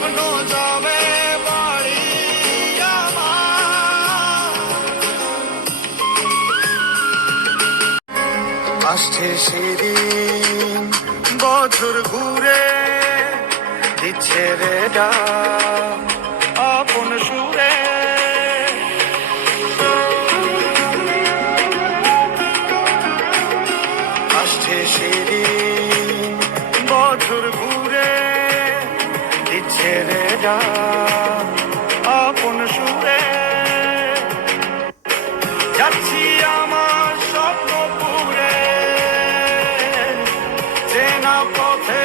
স্বপ্ন যাবে বাড়ি আমার। আসছে সেদিন বছর ঘুরে দিচ্ছে রে ডাক আপন সুরে। আসছে সেদিন বছর ঘুরে দিচ্ছে রে ডাক আপন সুরে। যাচ্ছি আমার স্বপ্ন পুরে চেনা পথে